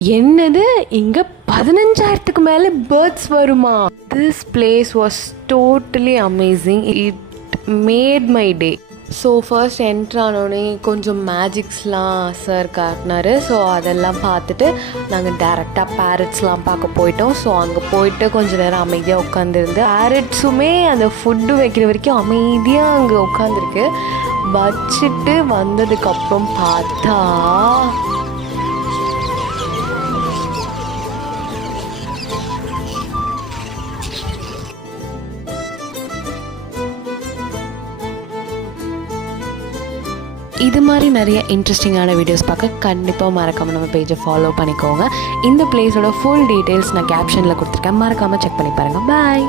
என்னது இங்கே 15,000க்கு மேலே பேர்ட்ஸ் வருமா? This place was totally amazing. It made my day. So first என்ட்ரு ஆனோடனே கொஞ்சம் மேஜிக்ஸ்லாம் சார் காட்டினார். ஸோ அதெல்லாம் பார்த்துட்டு நாங்கள் டேரெக்டாக பேரட்ஸ்லாம் பார்க்க போயிட்டோம். ஸோ அங்கே போயிட்டு கொஞ்சம் நேரம் அமைதியாக உட்காந்துருந்து பேரட்ஸுமே அந்த ஃபுட்டு வைக்கிற வரைக்கும் அமைதியாக அங்கே உட்காந்துருக்கு. வச்சுட்டு வந்ததுக்கப்புறம் பார்த்தா இது மாதிரி நிறைய இன்ட்ரெஸ்டிங்கான வீடியோஸ் பார்க்க கண்டிப்பாக மறக்காமல் நம்ம பேஜை ஃபாலோ பண்ணிக்கோங்க. இந்த பிளேஸோட ஃபுல் டீட்டெயில்ஸ் நான் கேப்ஷனில் கொடுத்துருக்கேன், மறக்காமல் செக் பண்ணி பாருங்கள். பாய்.